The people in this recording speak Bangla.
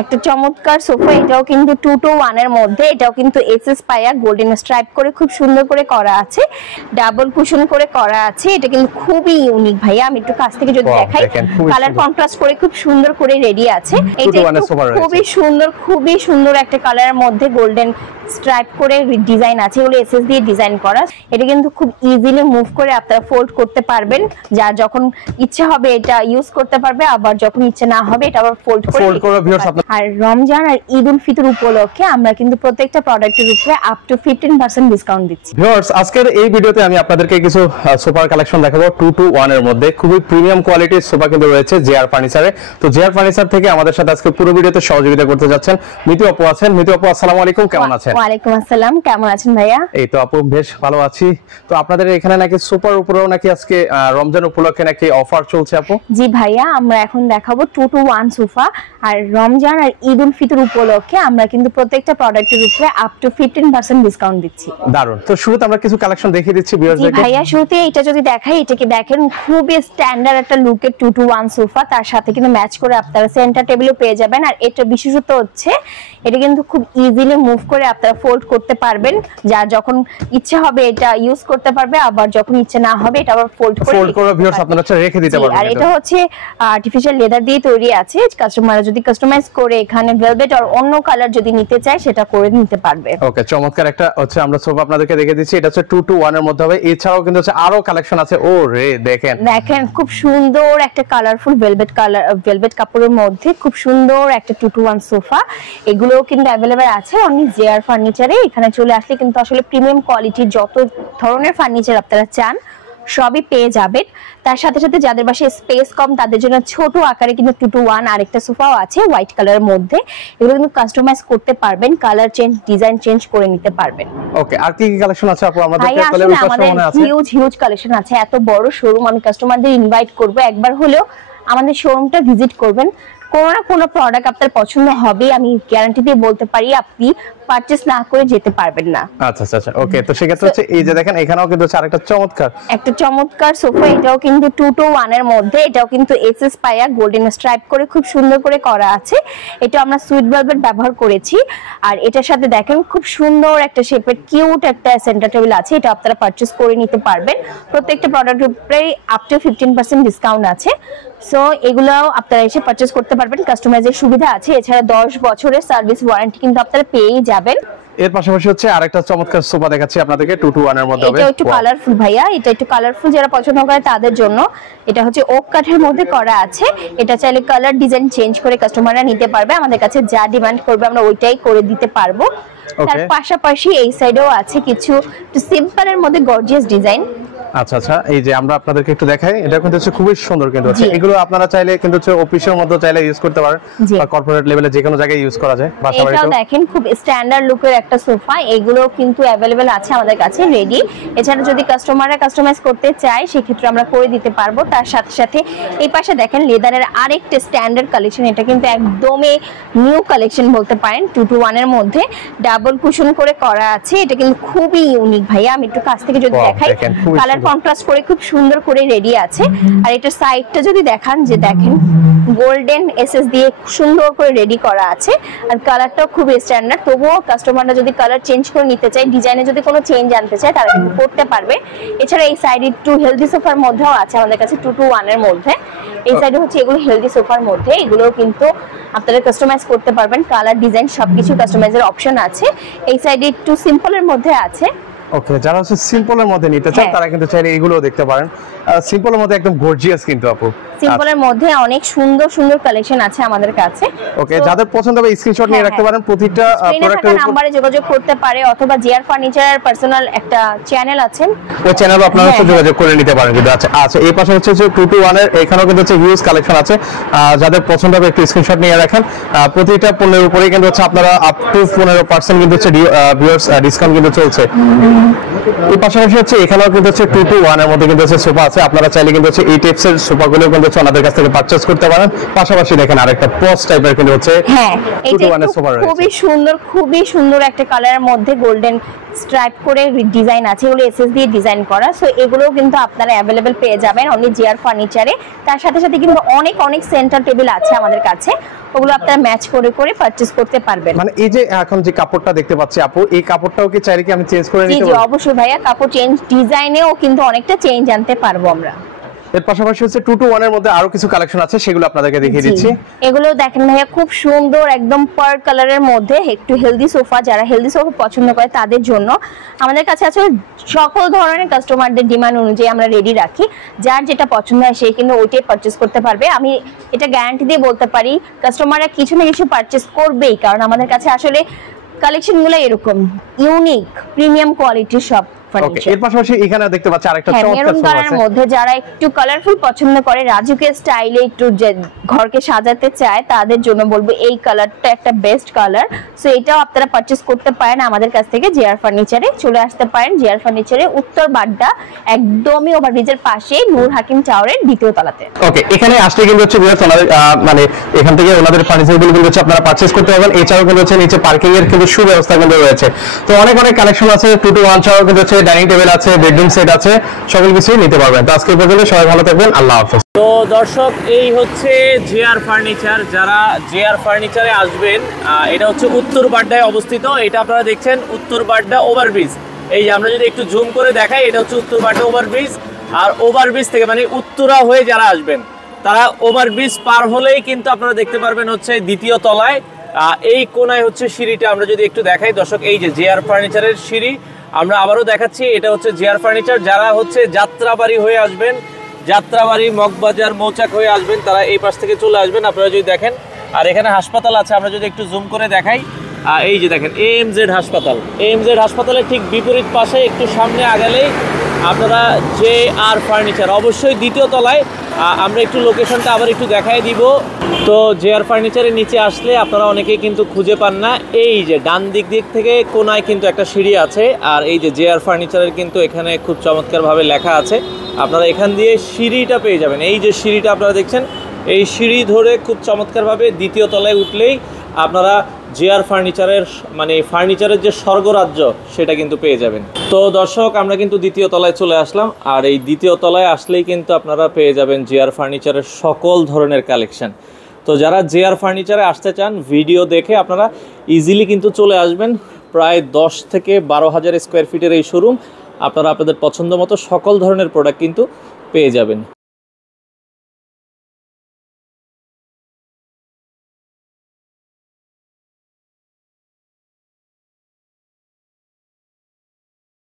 একটা চমৎকার সোফা, এটাও কিন্তু 2 to 1 এর মধ্যে, এটাও কিন্তু এসএস পায়া গোল্ডেন স্ট্রাইপ করে খুব সুন্দর করে করা আছে, ডাবল কুশন করে করা আছে। এটা কিন্তু খুবই ইউনিক ভাইয়া, আমি একটু কাছ থেকে যদি দেখাই, কালার কন্ট্রাস্ট করে খুব সুন্দর করে রেডি আছে। এটা খুবই সুন্দর একটা কালারের মধ্যে গোল্ডেন স্ট্রাইপ করে ডিজাইন আছে, এগুলো এসএস দিয়ে ডিজাইন করা। এটা কিন্তু খুব ইজিলি মুভ করে আপনারা ফোল্ড করতে পারবেন, যার যখন ইচ্ছে হবে এটা ইউজ করতে পারবে, আবার যখন ইচ্ছে না হবে এটা আবার ফোল্ড করে। আর রমজান আর ঈদ উল ফিতর উপলক্ষে আমরা কিন্তু প্রত্যেকটা প্রোডাক্টের উপরে আপ টু 15% ডিসকাউন্ট দিচ্ছি। ভিউয়ার্স, আজকের এই ভিডিওতে আমি আপনাদেরকে কিছু সোফার কালেকশন দেখাবো 2 to 1 এর মধ্যে। খুবই প্রিমিয়াম কোয়ালিটির সোফা কিন্তু রয়েছে জেআর ফার্নিচারে। তো জেআর ফার্নিচার থেকে আমাদের সাথে আজকে পুরো ভিডিওতে সহযোগিতা করতে যাচ্ছেন মিতু আপু আছেন। মিতু আপু, আসসালামু আলাইকুম, কেমন আছেন? ওয়ালাইকুম আসসালাম, কেমন আছেন ভাইয়া? এই তো আপু, বেশ ভালো আছি। তো আপনাদের এখানে নাকি সোফার উপরেও নাকি আজকে রমজান উপলক্ষে নাকি অফার চলছে আপু? জি ভাইয়া, আমরা এখন দেখাবো 2 to 1 সোফা। আর রমজান আর ঈদ উল ফিতর উপলক্ষে আমরা কিন্তু প্রত্যেকটা প্রোডাক্টের উপরে আপ টু 15% ডিসকাউন্ট দিচ্ছি। দারুন। তো শুরুতে আমরা কিছু কালেকশন দেখিয়ে দিচ্ছি ভিউয়ারদেরকে। জি ভাইয়া, শুরুতে এটা যদি দেখাই, এটাকে দেখেন খুবই স্ট্যান্ডার্ড একটা লুকের 2 to 1 সোফা, তার সাথে কিন্তু ম্যাচ করে আপনারা সেন্টার টেবিলও পেয়ে যাবেন। আর এটা বিশেষত হচ্ছে এটা কিন্তু খুব ইজিলি মুভ করে আপনারা ফোল্ড করতে পারবেন, যার যখন ইচ্ছে হবে এটা ইউজ করতে পারবে, আবার যখন ইচ্ছে না হবে এটা আবার ফোল্ড করে ভিউয়ার্স আপনারা রেখে দিতে পারবেন। আর এটা হচ্ছে আর্টিফিশিয়াল লেদার দিয়ে তৈরি আছে, কাস্টমাররা যদি কাস্টমাইজ করে এখানে ভেলভেট আর অন্য কালার যদি নিতে চায় সেটা করে নিতে পারবে। ওকে, চমৎকার একটা হচ্ছে আমরা সোফা আপনাদেরকে দেখে দিচ্ছি। এটা হচ্ছে 2 to 1 এর মধ্যে হবে। এছাড়াও কিন্তু হচ্ছে আরো কালেকশন আছে। ও রে, দেখেন খুব সুন্দর একটা কালারফুল ভেলভেট কাপড়ের মধ্যে খুব সুন্দর একটা 2 to 1 সোফা। এগুলোও কিন্তু अवेलेबल আছে অনলি জেআর ফার্নিচারে। এখানে চলে আসলে কিন্তু আসলে প্রিমিয়াম কোয়ালিটির যত ধরনের ফার্নিচার আপনারা চান সবই পেয়ে যাবেন। তার সাথে সাথে যাদের বাসায় স্পেস কম তাদের জন্য ছোট আকারে কিন্তু 2 to 1 আরেকটা সোফাও আছে হোয়াইট কালারের মধ্যে। এগুলো কিন্তু কাস্টমাইজ করতে পারবেন, কালার চেঞ্জ, ডিজাইন চেঞ্জ করে নিতে পারবেন। ওকে, আর কি কি কালেকশন আছে আপু আমাদের কাছে? আমাদের হিউজ কালেকশন আছে, এত বড় শোরুম। আমি কাস্টমারদের ইনভাইট করব একবার হলেও আমাদের শোরুমটা ভিজিট করবেন। কোনো না কোনো প্রোডাক্ট আপনার পছন্দ হবে, আমি গ্যারান্টি দিয়ে বলতে পারি, আপনি পারচেজ না করে যেতে পারবেন না। আচ্ছা। ওকে, তো সেক্ষেত্রে হচ্ছে এই যে দেখেন এখানেও কিন্তু আরেকটা চমৎকার সোফা, এটাও কিন্তু 2 to 1 এর মধ্যে, এটাও কিন্তু এসএস পায়া গোল্ডেন স্ট্রাইপ করে খুব সুন্দর করে করা আছে। এটা আমরা সুইট ভেলভেট ব্যবহার করেছি। আর এটার সাথে দেখেন খুব সুন্দর একটা শেপের কিউট একটা সেন্টার টেবিল আছে, এটা আপনারা পারচেজ করে নিতে পারবেন। প্রত্যেকটা প্রোডাক্টের উপরে আপ টু 15% ডিসকাউন্ট আছে। সো এগুলাও আপনারা এসে পারচেজ করতে পারবেন, কাস্টমাইজের সুবিধা আছে। এছাড়া 10 বছরের সার্ভিস ওয়ারেন্টি কিন্তু আপনারা পেয়েই যাবেন। এর পাশাপাশি হচ্ছে আরেকটা চমৎকার সোফা দেখাচ্ছি আপনাদেরকে 2 to 1 এর মধ্যে হবে। এটা একটু কালারফুল ভাইয়া, এটা একটু কালারফুল যারা পছন্দ করে তাদের জন্য। এটা হচ্ছে ওক কাঠের মধ্যে করা আছে। এটা চাইলে কালার ডিজাইন চেঞ্জ করে কাস্টমাররা নিতে পারবে, আমাদের কাছে যা ডিমান্ড করবে আমরা ওইটাই করে দিতে পারবো। তার পাশাপাশি এই সাইডেও আছে কিছু সিম্পলের মধ্যে গর্জিয়াস ডিজাইন। আচ্ছা, এই যে আমরা আপনাদেরকে একটু দেখাই, এটা কিন্তু হচ্ছে খুবই সুন্দর কিন্তু আছে। এগুলো আপনারা চাইলে কিন্তু হচ্ছে অফিসের মধ্যে চাইলে ইউজ করতে পারেন, বা কর্পোরেট লেভেলে যে কোনো জায়গায় ইউজ করা যায়। এটাও দেখেন খুব স্ট্যান্ডার্ড লুকের একটা সোফা, এগুলো কিন্তু अवेलेबल আছে আমাদের কাছে রেডি। এছাড়া যদি কাস্টমাররা কাস্টমাইজ করতে চায় সেক্ষেত্রে আমরা করে দিতে পারবো। তার সাথে সাথে এই পাশে দেখেন লেদারের আরেকটা স্ট্যান্ডার্ড কালেকশন, এটা কিন্তু একদমই নিউ কালেকশন বলতে পারেন। 2 to 1 এর মধ্যে ডাবল কুশন করে করা আছে। এটা কিন্তু খুবই ইউনিক ভাইয়া, আমি একটু কাছ থেকে যদি দেখাই, কালার কন্ট্রাস্ট করে খুব সুন্দর করে রেডি আছে। আর এটা সাইডটা যদি দেখান, যে দেখেন গোল্ডেন এসএস দিয়ে সুন্দর করে রেডি করা আছে। আর কালারটাও খুব স্ট্যান্ডার্ড, তবুও কাস্টমাররা যদি কালার চেঞ্জ করে নিতে চায়, ডিজাইনে যদি কোনো চেঞ্জ আনতে চায় তারা কিন্তু করতে পারবে। এছাড়া এই সাইডে একটু হেলদি সোফার মধ্যেও আছে আমাদের কাছে 2 to 1 এর মধ্যে। এই সাইডে হচ্ছে এগুলো হেলদি সোফার মধ্যে, এগুলোও কিন্তু আপনারা কাস্টমাইজ করতে পারবেন, কালার ডিজাইন সবকিছু কাস্টমাইজের অপশন আছে। এই সাইডে একটু সিম্পলের মধ্যে আছে। ওকে, যারা হচ্ছে সিম্পলের মধ্যে নিতে চান তারা কিন্তু চাইলে এগুলোও দেখতে পারেন। সিম্পলের মধ্যে একদম গর্জিয়াস কিন্তু আপু। সিম্পলের মধ্যে অনেক সুন্দর সুন্দর কালেকশন আছে আমাদের কাছে। ওকে, যাদের পছন্দ হবে স্ক্রিনশট নিয়ে রাখতে পারেন। প্রতিটা প্রোডাক্টের নাম্বারে যোগাযোগ করতে পারে, অথবা জিআর ফার্নিচারের পার্সোনাল একটা চ্যানেল আছে, ওই চ্যানেলে আপনারা যোগাযোগ করে নিতে পারেন কিন্তু। আচ্ছা, এই পাশে হচ্ছে 2 to 1 এর এখানেও কিন্তু হচ্ছে হিউজ কালেকশন আছে। যাদের পছন্দ হবে একটু স্ক্রিনশট নিয়ে রাখেন। প্রতিটা পণ্যের উপরে কিন্তু হচ্ছে আপনারা আপ টু 15% কিন্তু হচ্ছে ভিউয়ার্স ডিসকাউন্ট কিন্তু চলছে। এই পাশাপাশি হচ্ছে এখানেও কিন্তু হচ্ছে 2 to 1 এর মধ্যে কিন্তু হচ্ছে সোফা আছে। আপনারা চাইলে কিন্তু হচ্ছে এই টাইপসের সোফাগুলো কিন্তু হচ্ছে আমাদের কাছ থেকে পারচেজ করতে পারেন। পাশাপাশি দেখেন আরেকটা পজ টাইপের কিন্তু হচ্ছে 2 to 1 এর সোফা রয়েছে। খুবই সুন্দর একটা কালারের মধ্যে গোল্ডেন স্ট্রাইপ করে ডিজাইন আছে, এগুলো এসএস দিয়ে ডিজাইন করা। সো এগুলোও কিন্তু আপনারা अवेलेबल পেয়ে যাবেন অনলি জিআর ফার্নিচারে। তার সাথে সাথে কিন্তু অনেক সেন্টার টেবিল আছে আমাদের কাছে। ওগুলো আপনারা ম্যাচ করে করে পারচেজ করতে পারবেন। মানে এই যে এখন যে কাপড়টা দেখতে পাচ্ছি আপু, এই কাপড়টাও কি চাইলে কি আমি চেঞ্জ করে নিতে পারবো? জি জি অবশ্যই ভাইয়া, কাপড় চেঞ্জ ডিজাইনেও কিন্তু অনেকটা চেঞ্জ আনতে পারবো আমরা। এর পাশাপাশি হচ্ছে 2 to 1 এর মধ্যে আরো কিছু কালেকশন আছে, সেগুলো আপনাদেরকে দেখিয়ে দিচ্ছি। এগুলো দেখেন ভাইয়া খুব সুন্দর একদম পার্ল কালারের মধ্যে, একটু হেলদি সোফা, যারা হেলদি সোফা পছন্দ করে তাদের জন্য আমাদের কাছে আছে সকল ধরনের কাস্টমারদের ডিমান্ড অনুযায়ী আমরা রেডি রাখি। যার যেটা পছন্দ হয় সে কিন্তু ওইটাই পারচেজ করতে পারবে। আমি এটা গ্যারান্টি দিয়ে বলতে পারি কাস্টমাররা কিছু না কিছু পারচেজ করবেই, কারণ আমাদের কাছে আসলে কালেকশনগুলো এরকম ইউনিক প্রিমিয়াম কোয়ালিটির সব। এর পাশাপাশি এখানে দেখতে পাচ্ছি আরেকটা চমৎকার সোফা আছে মধ্যে, যারা একটু কালারফুল পছন্দ করে, রাজুকের স্টাইলে একটু ঘরকে সাজাতে চায় তাদের জন্য বলবো এই কালারটা একটা বেস্ট কালার। সো এটাও আপনারা পারচেজ করতে পারেন আমাদের কাছ থেকে। জিআর ফার্নিচারে চলে আসতে পারেন। জিআর ফার্নিচারে উত্তর বাড্ডা একদমই ওভারব্রিজের পাশে নূর হাকিম টাওয়ারের 2য় তলাতে। ওকে, এখানে আসলে কিন্তু হচ্ছে মানে এখান থেকে ওনাদের ফার্নিচারগুলো কিন্তু হচ্ছে আপনারা পারচেজ করতে পারবেন। এছাড়াও কিন্তু হচ্ছে নিচে পার্কিং এর কিন্তু সুব্যবস্থা কিন্তু রয়েছে। তো অনেক অনেক কালেকশন আছে। 2 to 1 ছাড়াও কিন্তু হচ্ছে ডাইনিং টেবিল আছে, বেডরুম সেট আছে, সকল কিছুই নিতে পারবেন। তো আজকে পর্যন্ত সবাই ভালো থাকবেন, আল্লাহ হাফেজ। তো দর্শক, এই হচ্ছে জিআর ফার্নিচার। যারা জিআর ফার্নিচারে আসবেন, এটা হচ্ছে উত্তর বাড্ডায় অবস্থিত। এটা আপনারা দেখছেন উত্তর বাড্ডা ওভারব্রিজ। এই যে আমরা যদি একটু জুম করে দেখাই, এটা হচ্ছে উত্তর বাড্ডা ওভারব্রিজ। আর ওভারব্রিজ থেকে মানে উত্তরা হয়ে যারা আসবেন তারা ওভারব্রিজ পার হলেই কিন্তু আপনারা দেখতে পারবেন হচ্ছে 2য় তলায় এই কোনায় হচ্ছে সিঁড়িটা। আমরা যদি একটু দেখাই দর্শক, এই যে জিআর ফার্নিচারের সিঁড়ি আমরা আবারও দেখাচ্ছি। এটা হচ্ছে জিআর ফার্নিচার। যারা হচ্ছে যাত্রাবাড়ি হয়ে আসবেন, যাত্রাবাড়ি মগবাজার মৌচাক হয়ে আসবেন, তারা এই পাশ থেকে চলে আসবেন। আপনারা যদি দেখেন, আর এখানে হাসপাতাল আছে, আমরা যদি একটু জুম করে দেখাই, এই যে দেখেন AMZ হাসপাতাল। AMZ হাসপাতালের ঠিক বিপরীত পাশে একটু সামনে আগালেই আপনারা জিআর ফার্নিচার, অবশ্যই 2য় তলায়। আমরা একটু লোকেশনটা আবার একটু দেখাই দিব। তো জিআর ফার্নিচারের নিচে আসলে আপনারা অনেকেই কিন্তু খুঁজে পান না। এই যে ডান দিক থেকে কোনায় কিন্তু একটা সিঁড়ি আছে, আর এই যে জিআর ফার্নিচারের কিন্তু এখানে খুব চমৎকারভাবে লেখা আছে। আপনারা এখান দিয়ে সিঁড়িটা পেয়ে যাবেন। এই যে সিঁড়িটা আপনারা দেখছেন, এই সিঁড়ি ধরে খুব চমৎকারভাবে 2য় তলায় উঠলেই আপনারা জিআর ফার্নিচারের মানে ফার্নিচারের যে স্বর্গরাজ্য সেটা কিন্তু পেয়ে যাবেন। তো দর্শক, আমরা কিন্তু 2য় তলায় চলে আসলাম, আর এই 2য় তলায় আসলেই কিন্তু আপনারা পেয়ে যাবেন জিআর ফার্নিচারের সকল ধরনের কালেকশন। তো যারা জিআর ফার্নিচারে আসতে চান, ভিডিও দেখে আপনারা ইজিলি কিন্তু চলে আসবেন। প্রায় 10 থেকে 12,000 স্কোয়ার ফিটের এই শোরুম। আপনারা আপনাদের পছন্দ মতো সকল ধরনের প্রোডাক্ট কিন্তু পেয়ে যাবেন।